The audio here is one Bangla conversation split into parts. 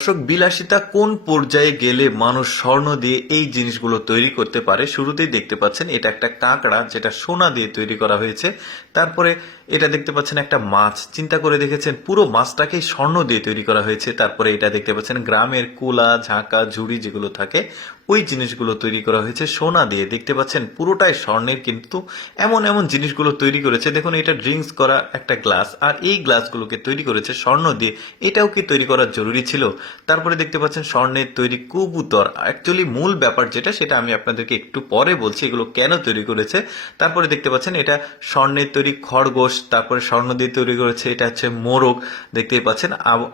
দর্শক বিলাসিতা, কোন পর্যায়ে গেলে মানুষ স্বর্ণ দিয়ে এই জিনিসগুলো তৈরি করতে পারে? শুরুতেই দেখতে পাচ্ছেন, এটা একটা কাঁকড়া যেটা সোনা দিয়ে তৈরি করা হয়েছে। তারপরে এটা দেখতে পাচ্ছেন একটা মাছ। চিন্তা করে দেখেছেন, পুরো মাছটাকেই স্বর্ণ দিয়ে তৈরি করা হয়েছে। তারপরে এটা দেখতে পাচ্ছেন, গ্রামের কুলা, ঝাঁকা, ঝুড়ি যেগুলো থাকে ওই জিনিসগুলো তৈরি করা হয়েছে, সোনা দিয়ে। দেখতে পাচ্ছেন, পুরোটাই স্বর্ণের কিন্তু এমন এমন জিনিসগুলো তৈরি করেছে। দেখুন, এটা ড্রিঙ্কস করা একটা গ্লাস আর এই গ্লাসগুলোকে তৈরি করেছে স্বর্ণ দিয়ে। এটাও কি তৈরি করা জরুরি ছিল? তারপরে দেখতে পাচ্ছেন, স্বর্ণের তৈরি কবুতর। অ্যাকচুয়ালি মূল ব্যাপার যেটা, সেটা আমি আপনাদেরকে একটু পরে বলছি, এগুলো কেন তৈরি করেছে। তারপরে দেখতে পাচ্ছেন, এটা স্বর্ণের তৈরি খরগোশ, তারপরে স্বর্ণ দিয়ে তৈরি করেছে, এটা হচ্ছে মোরগ। দেখতেই পাচ্ছেন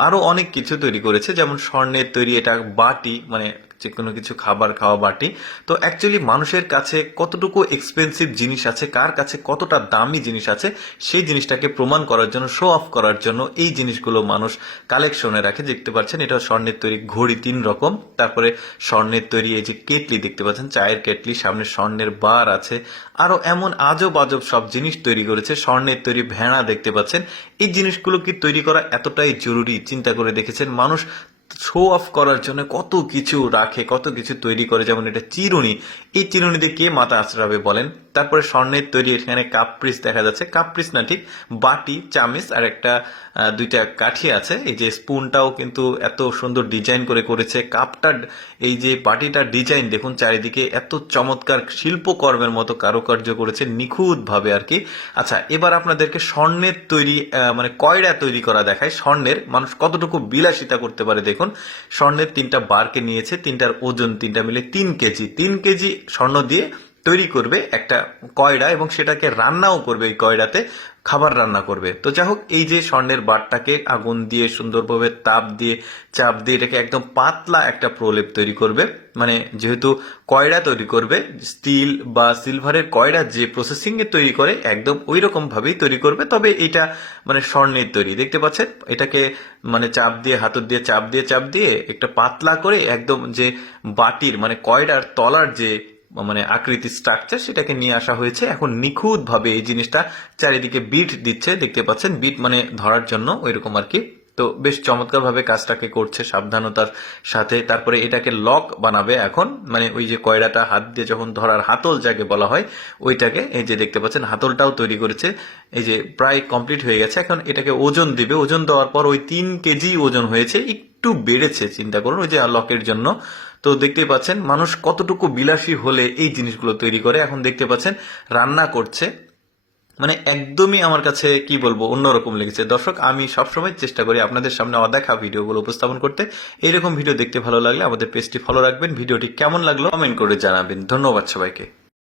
আরও অনেক কিছু তৈরি করেছে। যেমন স্বর্ণের তৈরি এটা বাটি মানে যে কোনো কিছু খাবার খাওয়া বাটি। তো অ্যাকচুয়ালি মানুষের কাছে কতটুকু এক্সপেন্সিভ জিনিস আছে, কার কাছে কতটা দামি জিনিস আছে, সেই জিনিসটাকে প্রমাণ করার জন্য শো অফ করার জন্য এই জিনিসগুলো মানুষ কালেকশনে রাখে। দেখতে পাচ্ছেন, এটা স্বর্ণের তৈরি ঘড়ি তিন রকম। তারপরে স্বর্ণের তৈরি এই যে কেটলি দেখতে পাচ্ছেন, চায়ের কেটলি, সামনে স্বর্ণের বার আছে। আরও এমন আজব আজব সব জিনিস তৈরি করেছে, স্বর্ণের তৈরি ভেড়া দেখতে পাচ্ছেন। এই জিনিসগুলো কি তৈরি করা এতটাই জরুরি? চিন্তা করে দেখেছেন মানুষ শো অফ করার জন্য কত কিছু রাখে, কত কিছু তৈরি করে, যেমন এটা চিরুনি। এই চিরুনি দিয়ে কে মাথা আশ্রাবে বলেন? তারপরে স্বর্ণের তৈরি এখানে কাপপ্রিস দেখা যাচ্ছে। কাপপ্রিস না, ঠিক? বাটি, চামিচ আর একটা দুইটা কাঠি আছে। এই যে স্পুনটাও কিন্তু এত সুন্দর ডিজাইন করে করেছে। কাপটা, এই যে বাটিটার ডিজাইন দেখুন চারিদিকে এত চমৎকার শিল্পকর্মের মতো কারুকার্য করেছে, নিখুঁতভাবে আর কি। আচ্ছা এবার আপনাদেরকে স্বর্ণের তৈরি মানে কয়ড়া তৈরি করা দেখায়। স্বর্ণের মানুষ কতটুকু বিলাসিতা করতে পারে দেখুন, স্বর্ণের তিনটা বারকে নিয়েছে, তিনটার ওজন তিনটা মিলে তিন কেজি। তিন কেজি স্বর্ণ দিয়ে তৈরি করবে একটা কয়ড়া এবং সেটাকে রান্নাও করবে এই কয়ড়াতে খাবার রান্না করবে। তো যাই হোক, এই যে স্বর্ণের বারটাকে আগুন দিয়ে সুন্দরভাবে তাপ দিয়ে, চাপ দিয়ে এটাকে একদম পাতলা একটা প্রলেপ তৈরি করবে। মানে যেহেতু কয়ড়া তৈরি করবে, স্টিল বা সিলভারের কয়ড়া যে প্রসেসিং এ তৈরি করে, একদম ওই রকম ভাবেই তৈরি করবে। তবে এটা মানে স্বর্ণের তৈরি। দেখতে পাচ্ছেন? এটাকে মানে চাপ দিয়ে, হাতর দিয়ে চাপ দিয়ে চাপ দিয়ে একটা পাতলা করে একদম যে বাটির মানে কয়ডার তলার যে মানে আকৃতি স্ট্রাকচার সেটাকে নিয়ে আসা হয়েছে। এখন নিখুঁত ভাবে এই জিনিসটা চারিদিকে বিট দিচ্ছে, দেখতে পাচ্ছেন? বিট মানে ধরার জন্য ওইরকম আর কি। তো বেশ চমৎকার ভাবে কাজটাকে করছে, সাবধানতার সাথে। তারপরে এটাকে লক বানাবে এখন। মানে ওই যে কয়রাটা হাত দিয়ে যখন ধরার হাতল যাকে বলা হয়, ওইটাকে এই যে দেখতে পাচ্ছেন, হাতলটাও তৈরি করেছে। এই যে প্রায় কমপ্লিট হয়ে গেছে। এখন এটাকে ওজন দিবে। ওজন দেওয়ার পর ওই তিন কেজি ওজন হয়েছে। একটু বেড়েছে, চিন্তা করুন। ওই যে লকের জন্য। তো দেখতেই পাচ্ছেন, মানুষ কতটুকু বিলাসী হলে এই জিনিসগুলো তৈরি করে। এখন দেখতে পাচ্ছেন, রান্না করছে। মানে একদমই আমার কাছে, কি বলব, অন্যরকম লেগেছে। দর্শক, আমি সবসময় চেষ্টা করি আপনাদের সামনে অদেখা ভিডিওগুলো উপস্থাপন করতে। এইরকম ভিডিও দেখতে ভালো লাগলে আমাদের পেজটি ফলো রাখবেন। ভিডিওটি কেমন লাগল কমেন্ট করে জানাবেন। ধন্যবাদ সবাইকে।